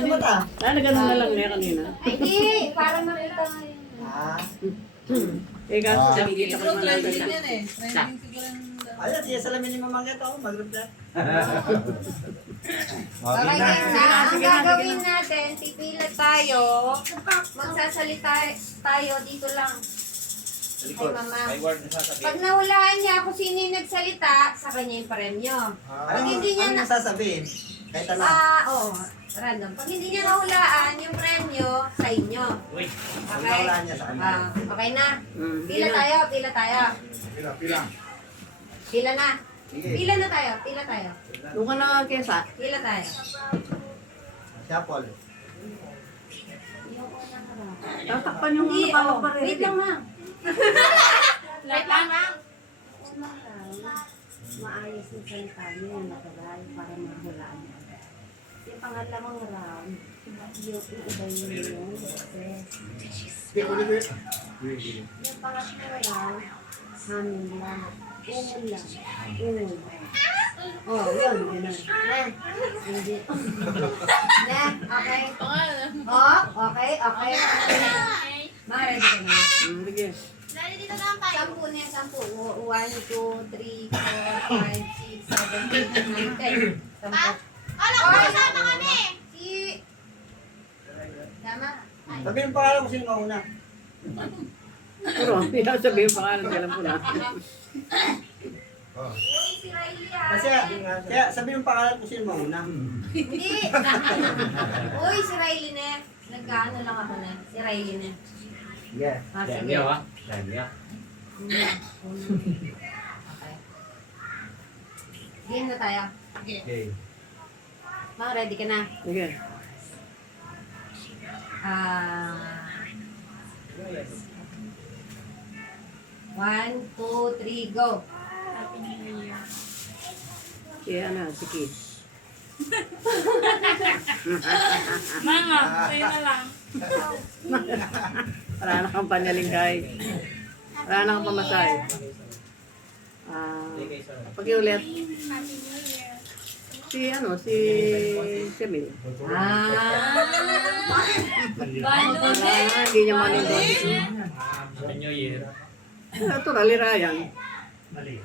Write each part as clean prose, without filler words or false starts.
kanina. Ganun na lang niya kanina. Hindi, para makita nga yun. Eh, kaso nakikita ko naman lang. yan eh. Ayun, siya salamin ni Mamangget ako, mag-reply. Okay, na, ang gagawin natin, pipila tayo, magsasalita tayo dito lang. Ay, mama. Pag nahulaan niya kung sino yung nagsalita, sa kanya yung premyo. Pag hindi niya na... sasabihin? Kahit ano. Oo. Random. Pag hindi niya nahulaan, yung premyo sa inyo. Okay? Nahulaan niya sa kanya. Okay na? Pila tayo, pila tayo. Pila na. Pila na tayo, pila tayo. Doon ka na kesa. Pila tayo. Siya, Paul. Tatakpan yung Hindi, mga pa rin. wait lang ma. Wait lang lang. Maayos yung salita niyo yung natural para mahulaan niya. Yung pangalawang round, yung iba yung success. Yung pangatlong round, hamin lang. Umul lang. Umul. Oh, yun. Yun na. Hindi. Na, okay. Oh, okay, okay. Ma-ready ka na. Sige. Dali dito lang tayo. 10 na yan, 10. 1, 2, 3, 4, 5, 6, 7, 8, 9, 10. 10. Ano ko kasama kami? Si... Tama. Sabihin pa alam ko sino mauna. Pero, hindi ako sabihin pangalan, alam ko na. Uy, si Riley ah. Kaya sabihin pa alam ko sino mauna. Hindi. Uy, si Riley na. Nag-ano lang ako na. Si Riley na. Yes. Ah, sige. Daniel. Okay. Game na tayo. Okay. Ma, ready ka na? Sige. One, two, three, go. Kaya na, sige. Mama, sa'yo na lang. Wala na kang panyalinggay. Wala na kang pamasay. Pag-iulit. Si Semil. Hindi niya manindot. Happy New Year. Ito, rally-rayan. Birthday!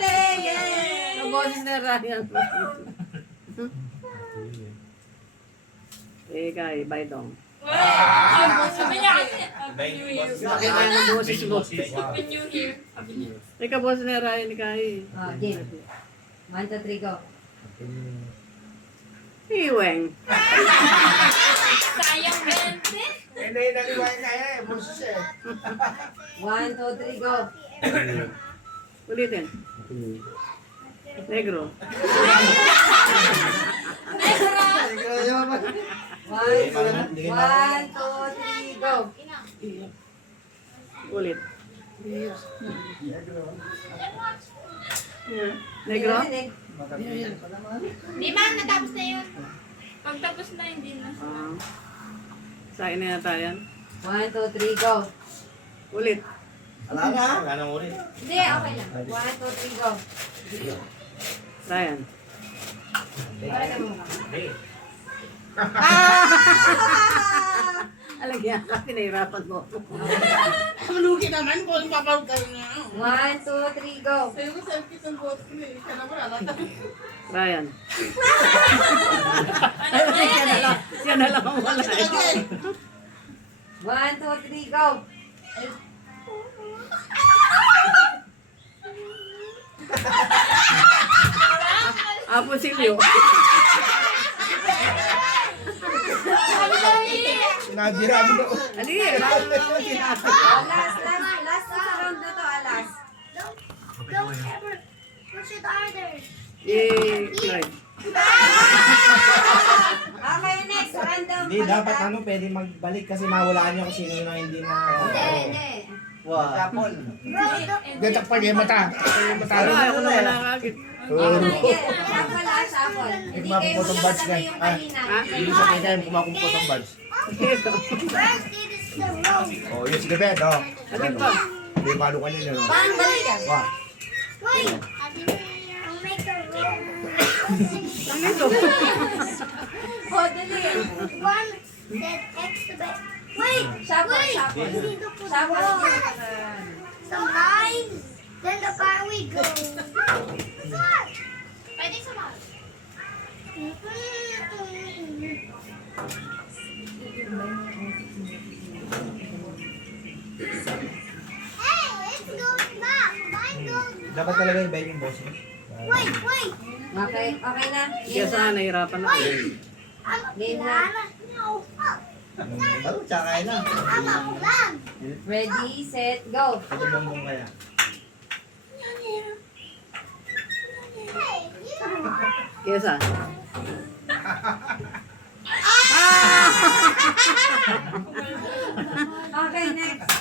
Yay! Naboses na Ryan. Eh, kay, bye dong. Sabi niya kasi, Happy New Year. Bakit kaya ng boses mo? Happy New Year. Happy New Year. Ikaw, boss na Ryan, kay. Game. 1, 2, 3, go. Iweng. Sayang 20. Hindi, naliwain kaya eh. Bulsos eh. 1, 2, 3, go. Ulitin. Negro. 1, 2, 3, go. Ulit. Negro? Di man, natapos na yun. Pagtapos na, hindi na. Sain na yata yan. 1, 2, 3, go. Ulit. Wala na. Wala nang ulit. Hindi, okay lang. 1, 2, 3, go. Ryan. Para ka muna. Alagyan ka, pinahirapan mo. Malugi naman kung mapawag ka na. 1, 2, 3, go. Sa'yo ko selfie ng boss ko eh. Siya na wala na. Ryan. Ay, siya na lang ang wala. 1, 2, 3, go. Apo Silvio. Sinadira mo daw. Ali, Ryan na ako sinabi. Last na sa round na to, alas. Don't ever push it harder. Floyd. Okay, next. Random. Hindi, dapat ano, pwede magbalik kasi mawalaan niyo kung sino na hindi na... Hindi. Wow. Japon. Gatak pa niya mata. Ano, ako na wala kagit. Kaya pala, shuffle. Hindi kayo magkakasama yung kanina. Hindi sa kanya yung kumakumpos ang badge. Ito. Oh, yun, sige, Bet, oh. Alin pa? Hindi, palo ka niya, no? Pang balikan. Wah. Wait. Happy New Year. I'll make Ano ito? O, dali. One, then X to the... Wait! Shuffle, Wait! shuffle. We need to put Shuffle. some lines. Then the bar we go. Pwede sa mga. Hey, it's going back. Mine goes. Dapat talaga yung bike yung boss mo. Wait, wait. Okay, okay na. Kaya saan nahirapan ako. I'm a Game na. plan. No. Ano, tsaka kain na. I'm a plan. Ready, set, go. Ito bongbong kaya. Hey, you. Kaya saan? Okay, next.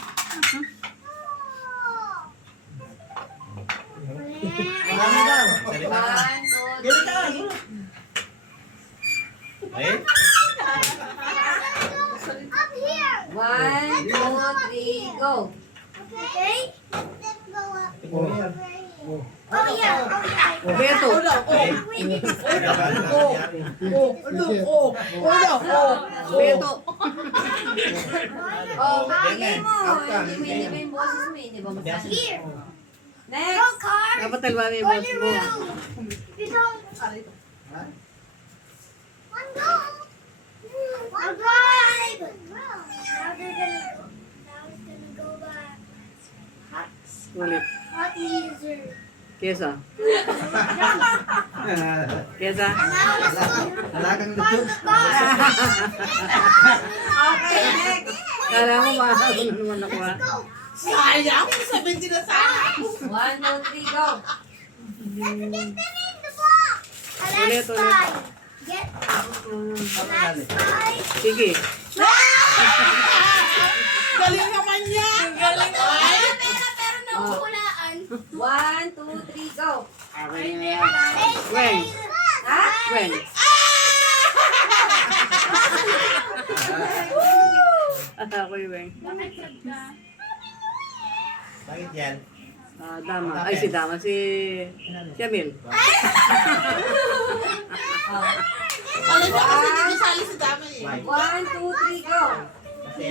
Marami daw. Salita ka. 1, 2, Ganun ka. Ay? Up here. 1, 2, 3, go. Okay. Let's go up. Tingnan mo yan. Oh yeah. Oh yeah. Beto. Beto. Oh, Ganyan. mo. Up ka. Hindi ba yung boses mo? Hindi ba masasabi? Here. Go Next. car. Dapat talwa yung On boss your mo. room. You don't. One go. One drive. Now they're gonna go. Now it's gonna go back. Ulit. Hot user. Kesa. Kesa. Now let's go. Wala kang Park luto. the car. Okay, next. Kala mo makakagulo naman ako ha. Go. Sayang, sabihin sila sana. 1, 2, 3, go. Get them in the box. And Ulit, next ulit. time. Get next time. Sige. Galing naman yan. Galing naman. Pero nauulaan. 1, 2, 3, go. Okay na yan. When? Ha? When? Ako yung Weng. Bakit yan? Dama. Ay, si Dama. Si Emil. Alam mo kasi hindi sali si Dama eh. 1, 2, 3, go. Kasi,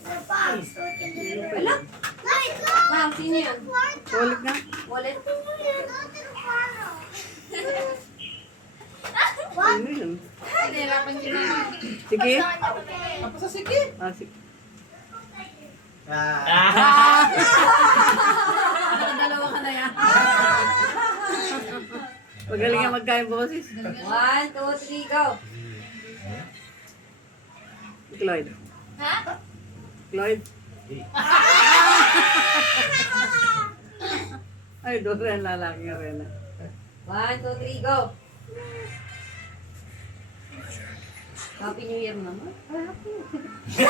The box. So it can deliver. Ala? Let's go. Ma'am, sino yun? Ulit na. Wallet? Go to the corner. Ano yun? Sige. Tapos sa sige. Sige. Dalawa ka na yan. Magaling nga magkain boses. 1, 2, 3, go. Cloyd. Ha? Cloyd. Ay, doon rin lalaki nga rin. 1, 2, 3, go. Happy New Year naman. Si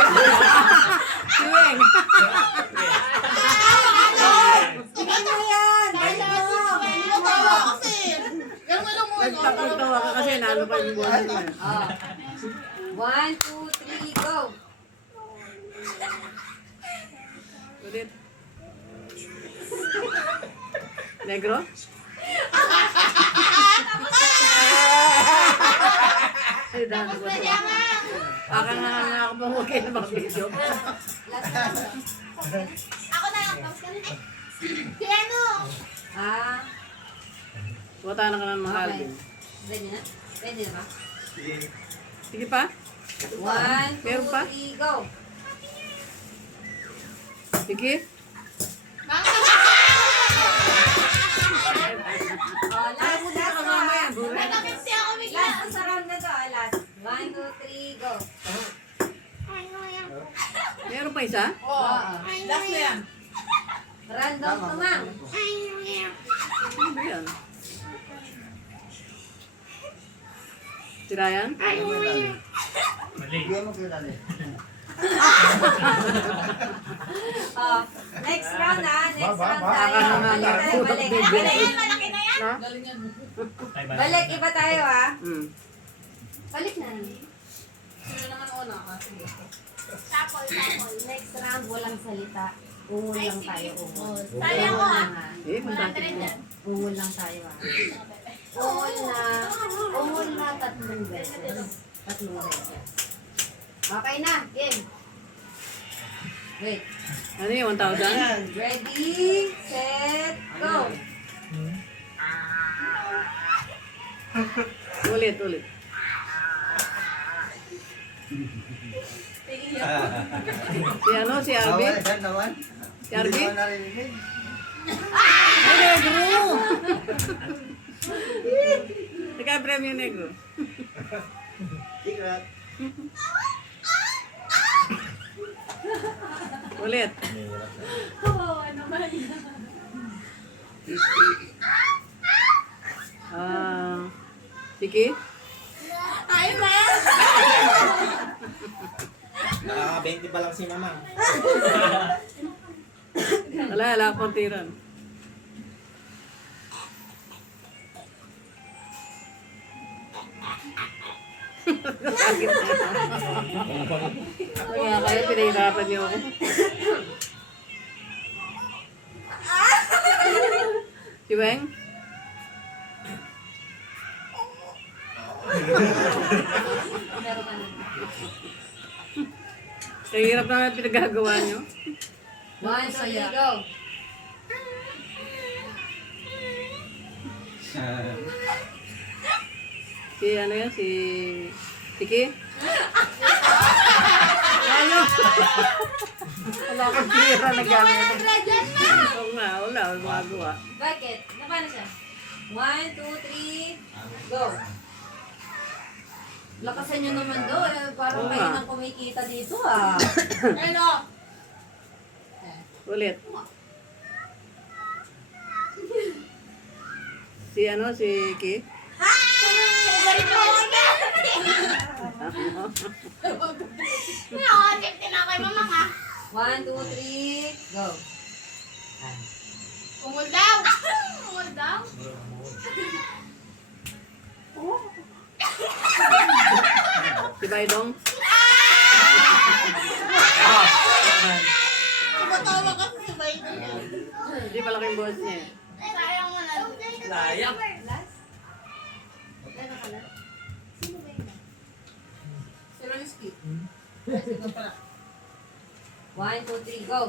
Weng. Sige na yan. Balik mo. Tawa kasi. Ganun mo lang muna. Nagtawa ka kasi nalo pa yung boses mo. 1, 2, 3, go. Ulit. Negro? Ay, dami ko ito. Aka nga ako pa huwag kayo na mag-video. Last na. Ako na lang. Tapos ka na. Piano. Wata na ka ng mga Okay. Alvin. Ready na? Ready na ba? Sige pa. 1, 2, Meron pa? 3, go. Sige. Last Mamaya, na. buhay. Kasi ako bigla. Last sa round na to. Last. 1, 2, 3, go. Meron pa isa? Oo. Last na yan. Random to, ma'am. Ano ba yan? Si Ryan? Bigyan mo kayo dali. Oh, next round na. Next round tayo. Baka na Balik tayo, balik. Balik. Malaki na yan. Ha? Galing yan. Balik, iba tayo ha. Balik na. Sino naman una? Sige. Tapol, tapol. Next round, walang salita. Ungol lang tayo, ungol. Sayang ko ah. Eh, magkakit mo. Ungol lang tayo ah. Ungol na 3 beses. 3 beses. Okay na, game. Wait. Ano yun, 1,000? Ready, set, go. Ulit, ulit. Si ano, si Arby? Nawan, sir, nawan. Si Arby? Hindi ko narinig. Ay, negro! Teka, premium negro. Secret. Ulit. Siki? Ay, ma! Nakaka-20 pa lang si mama. Wala akong tiran. Kaya kayo, pinahirapan niyo ako. Si Weng? Kaya hirap naman pinagagawa niyo. 1, 2, 3, go. Si ano yan, si Siki? Ano? Wala akong tira na gamit. Nagradyan na! Wala, wala magawa. Bakit? Paano siya? 1, 2, 3, go. Lakasan nyo naman do. Parang Oo kayo nga. nang kumikita dito ah. Ano? Ulit. Si ano, si Ki? Ganito ako na! Nakakatip din ako kay mama ka. 1, 2, 3, go. Umul daw! Umul daw? Si Baydong? Tumatawa ka sa sabay. Hindi malaking boss niya. eh. Sayang mo na. Layak. Si Ransky. 1, 2, 3, go.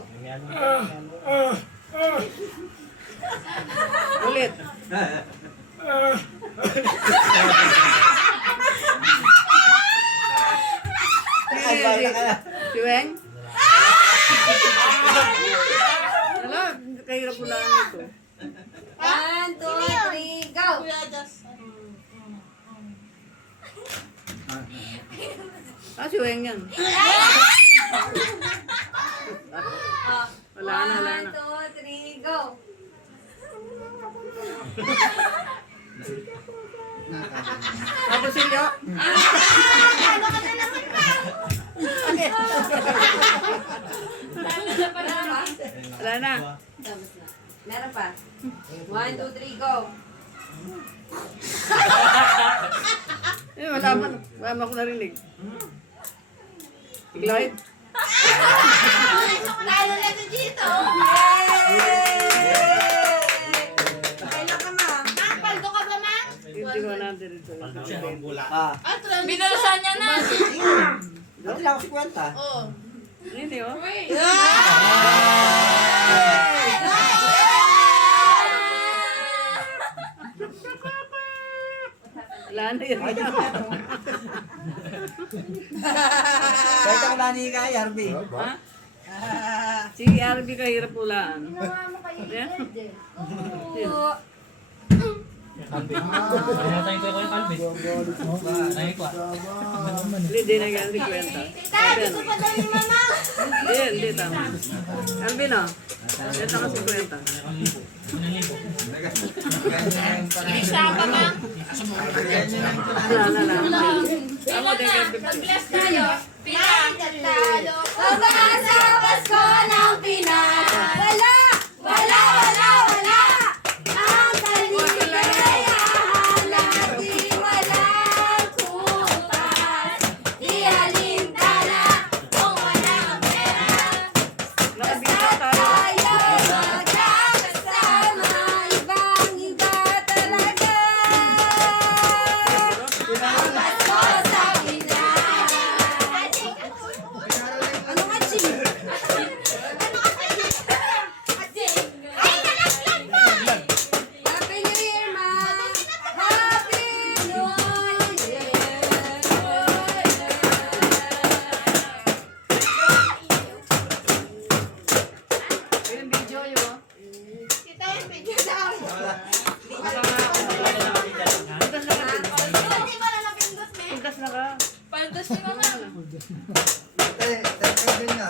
Ulit. Si Weng? Wala, kahirap ko lang ito. 1, 2, 3, go. Kuya Jas. Si Weng yan. Wala na, wala 1, na. 2, 3, go. Tapos Silyo? Wala na. Wala na. Tapos na. Meron pa. 1, 2, 3, go. Eh, wala man ako narinig. Lloyd? Lalo na ito dito. Kailan ka na? Nakapaldo ka ba, ma? Hindi ko na dito. Ah, Binulusan niya na. dati lang ako si Kwenta. Oo. Hindi oh. Wala na yun. Kahit ako nani ka, Yarbi. Ha? Si RB kahirap ulaan. Ginawa mo kayo Yan. eh. Sino? Namatay ko yung Calvin. Nahi ko. Hindi na yan si Kwenta. Tita, gusto pa daw ni mama. Hindi tama. Alvin oh. Ito ka si Kwenta. Isa pa ma. Wala na lang. Ako din ka 50. Bless tayo. Pinakatalo. Pag-asa Pasko ng Pinas. Wala! Wala! Wala! Wala! Ang kaligayahan natin walang kupas. Di halintana kung walang pera. Nakabigla tayo. Tayo nga.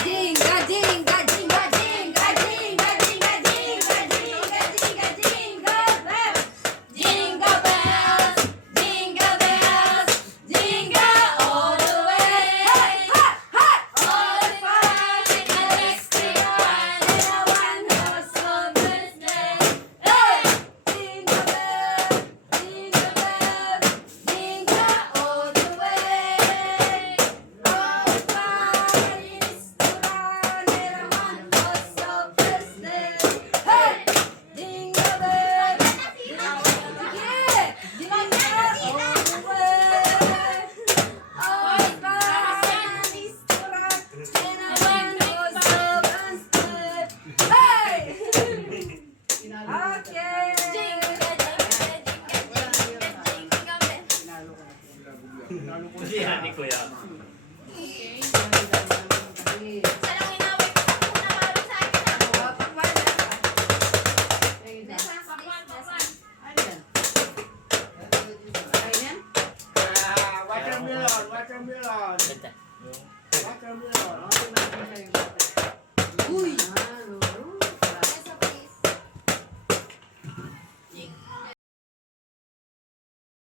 Jinga, jinga, jinga, jinga, jinga, jinga, jinga, jinga, jinga, jingle bells. Jingle bells, jingle bells, jingle all the way. Hey, hey, hey. All the fun and the extra fun and a one-horse open sleigh. Hey, jingle bells, jingle bells, jingle all the way. All the fun is to run in a one-horse open sleigh. Hey, jingle bells, yeah, jingle all the way. All the fun is to run in a one-horse open sleigh. Hey, okay. Kasi yan ni Kuya.